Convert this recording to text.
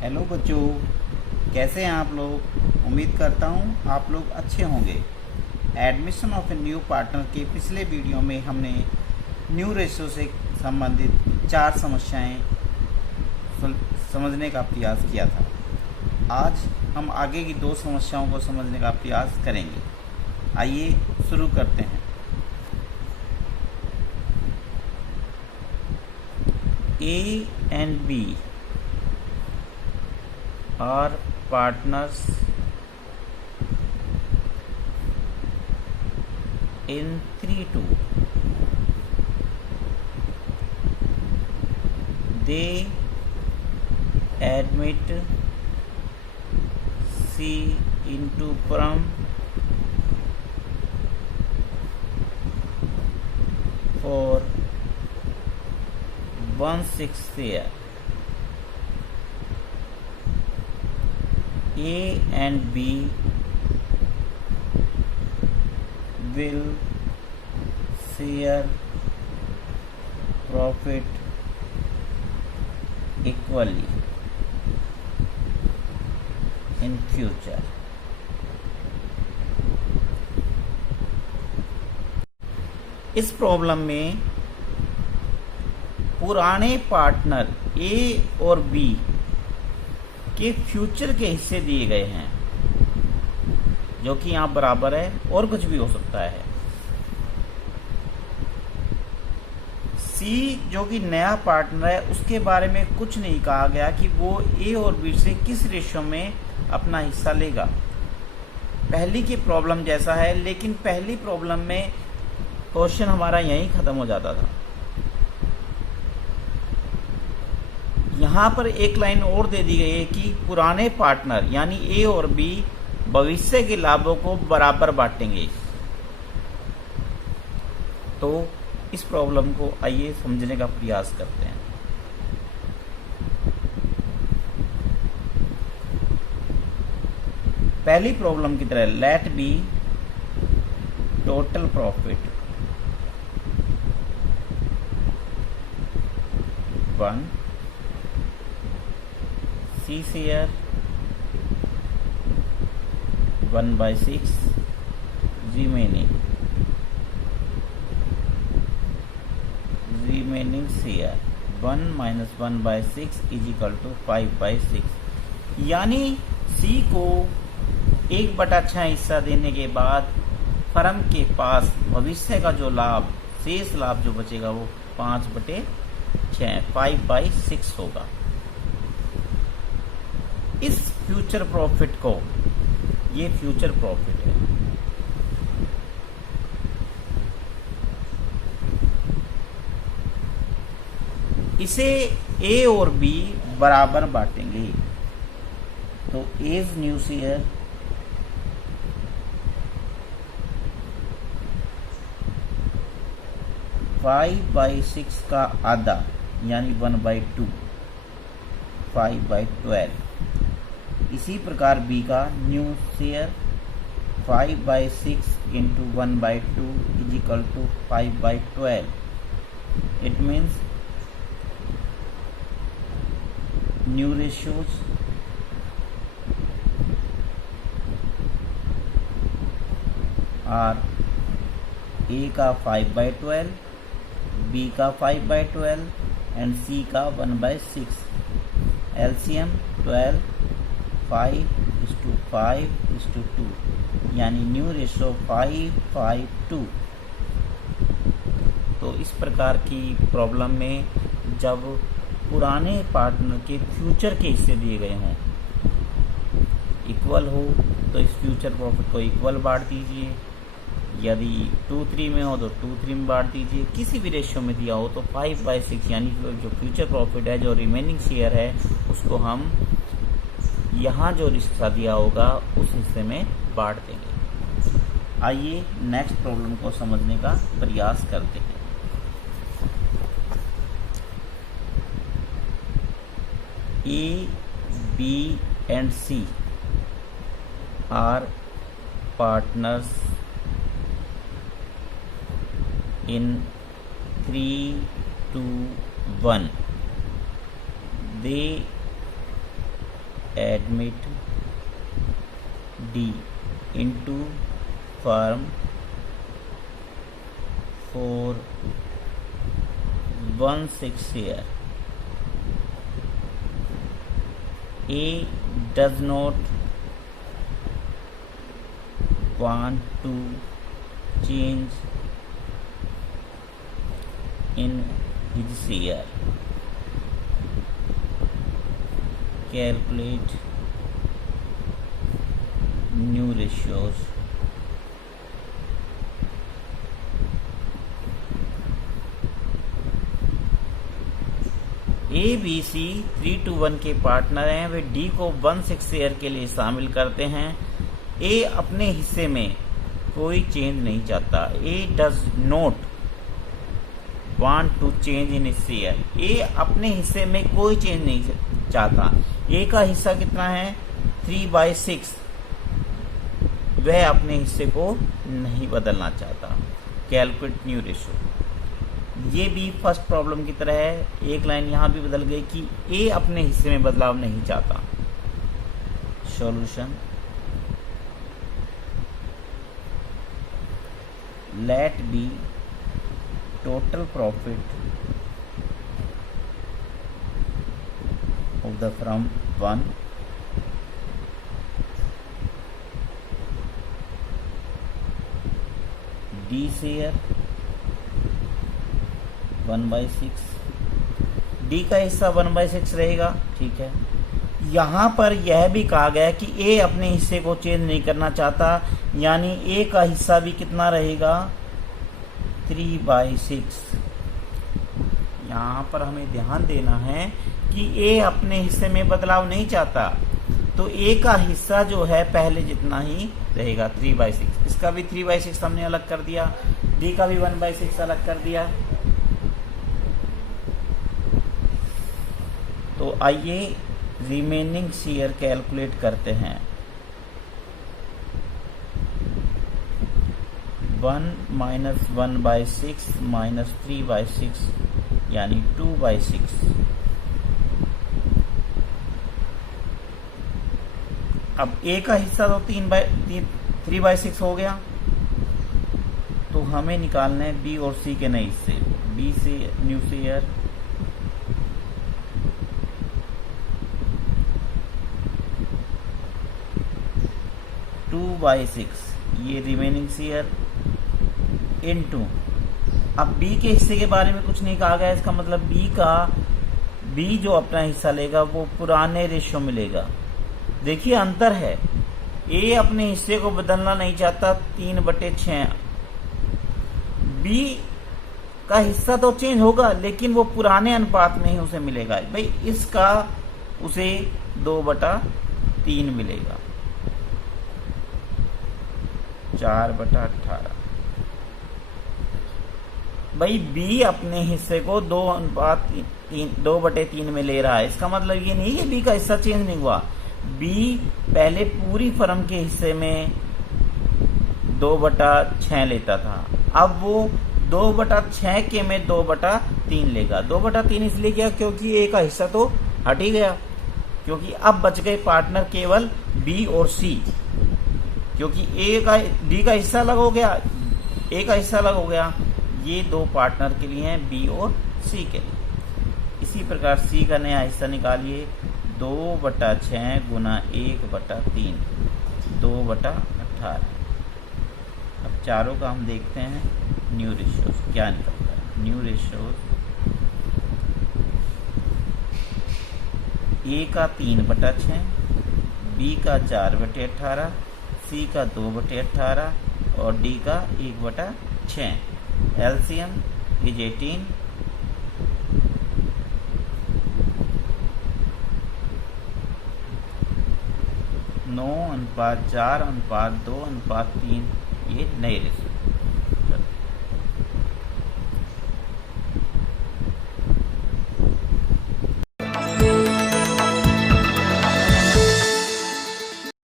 Hello बच्चों, कैसे हैं आप लोग। उम्मीद करता हूँ आप लोग अच्छे होंगे। Admission of a new partner के पिछले वीडियो में हमने न्यू रेशो से संबंधित 4 समस्याएं समझने का प्रयास किया था। आज हम आगे की 2 समस्याओं को समझने का प्रयास करेंगे। आइए शुरू करते हैं। A and B are partners in 3-2. They admit C into prom for 1/6 share. A and B will share profit equally in future. इस प्रॉब्लम में पुराने पार्टनर A और B के फ्यूचर के हिस्से दिए गए हैं, जो कि यहाँ बराबर है और कुछ भी हो सकता है। सी जो कि नया पार्टनर है, उसके बारे में कुछ नहीं कहा गया कि वो ए और बी से किस रेशो में अपना हिस्सा लेगा। पहली की प्रॉब्लम जैसा है, लेकिन पहली प्रॉब्लम में क्वेश्चन हमारा यहीं खत्म हो जाता था। यहाँ पर एक लाइन और दे दी गई है कि पुराने पार्टनर यानी ए और बी भविष्य के लाभों को बराबर बांटेंगे। तो इस प्रॉब्लम को आइए समझने का प्रयास करते हैं। पहली प्रॉब्लम की तरह let B total profit 1 C share 1/6 remaining share 1 minus 1/6 is equal to 5/6। यानी C को 1/6 हिस्सा देने के बाद फर्म के पास भविष्य का जो लाभ, शेष लाभ जो बचेगा वो 5/6 5/6 होगा। इस फ्यूचर प्रॉफिट को, ये फ्यूचर प्रॉफिट है, इसे ए और बी बराबर बांटेंगे। तो as new share five by six का आधा यानी 1/2 5/12। इसी प्रकार बी का new share 5/6 into 1/2 is equal to 5/12। It means new ratios are A का 5/12, बी का 5/12 एंड सी का 1/6। एलसीएम 12 5:5:2 यानी न्यू रेशो 5:5:2। तो इस प्रकार की प्रॉब्लम में जब पुराने पार्टनर के फ्यूचर के हिस्से दिए गए हों, इक्वल हो, तो इस फ्यूचर प्रॉफिट को इक्वल बांट दीजिए। यदि 2-3 में हो तो 2-3 में बांट दीजिए। किसी भी रेशियो में दिया हो तो 5/6 यानी जो फ्यूचर प्रॉफिट है, जो रिमेनिंग शेयर है, उसको हम यहाँ जो हिस्सा दिया होगा उस हिस्से में बांट देंगे। आइए नेक्स्ट प्रॉब्लम को समझने का प्रयास करते हैं। A, B and C are partners in 3, 2, 1. They admit D into firm for 1/6 share. A does not want to change in his share. Calculate new ratios. A B C 3-1 के partner हैं, वे D को 1/6 share के लिए शामिल करते हैं। ए अपने हिस्से में कोई चेंज नहीं चाहता। A does not want to change in his share. A अपने हिस्से में कोई चेंज नहीं चाहता। ए का हिस्सा कितना है? 3/6। वह अपने हिस्से को नहीं बदलना चाहता। Calculate new ratio. ये भी फर्स्ट प्रॉब्लम की तरह है, एक लाइन यहां भी बदल गई कि ए अपने हिस्से में बदलाव नहीं चाहता। Solution, let B total profit of the firm 1 D share 1/6। D का हिस्सा 1/6 रहेगा, ठीक है। यहां पर यह भी कहा गया कि ए अपने हिस्से को चेंज नहीं करना चाहता, यानी ए का हिस्सा भी कितना रहेगा? 3/6। यहां पर हमें ध्यान देना है कि ए अपने हिस्से में बदलाव नहीं चाहता, तो ए का हिस्सा जो है पहले जितना ही रहेगा 3/6। इसका भी 3/6 हमने अलग कर दिया, डी का भी 1/6 अलग कर दिया। तो आइए रिमेनिंग शेयर कैलकुलेट करते हैं। 1 - 1/6 - 3/6 यानी 2/6। अब ए का हिस्सा तो 3/6 हो गया, तो हमें निकालना है बी और सी के नए हिस्से। बी से न्यू शेयर 2/6, ये रिमेनिंग शेयर इनटू। अब बी के हिस्से के बारे में कुछ नहीं कहा गया, इसका मतलब बी जो अपना हिस्सा लेगा वो पुराने रेशियो में लेगा। देखिए अंतर है, ए अपने हिस्से को बदलना नहीं चाहता 3/6। बी का हिस्सा तो चेंज होगा लेकिन वो पुराने अनुपात में ही उसे मिलेगा। भाई इसका उसे 2/3 मिलेगा, 4/18। भाई बी अपने हिस्से को 2/3 में ले रहा है, इसका मतलब ये नहीं है बी का हिस्सा चेंज नहीं हुआ। बी पहले पूरी फर्म के हिस्से में 2/6 लेता था, अब वो 2/6 के में 2/3 लेगा। 2/3 इसलिए किया क्योंकि ए का हिस्सा तो हट ही गया, क्योंकि अब बच गए पार्टनर केवल बी और सी, क्योंकि डी का हिस्सा अलग हो गया, ए का हिस्सा अलग हो गया। ये दो पार्टनर के लिए हैं, बी और सी के लिए। इसी प्रकार सी का नया हिस्सा निकालिए, 2/6 गुना 1/3, 2/18। अब चारों का हम देखते हैं न्यू रेशियोज क्या निकलता है। न्यू रेशियोज ए का 3/6, बी का 4/18, सी का 2/18 और डी का 1/6। LCM is 18। (9:4:2:3) ये नए रेशियो।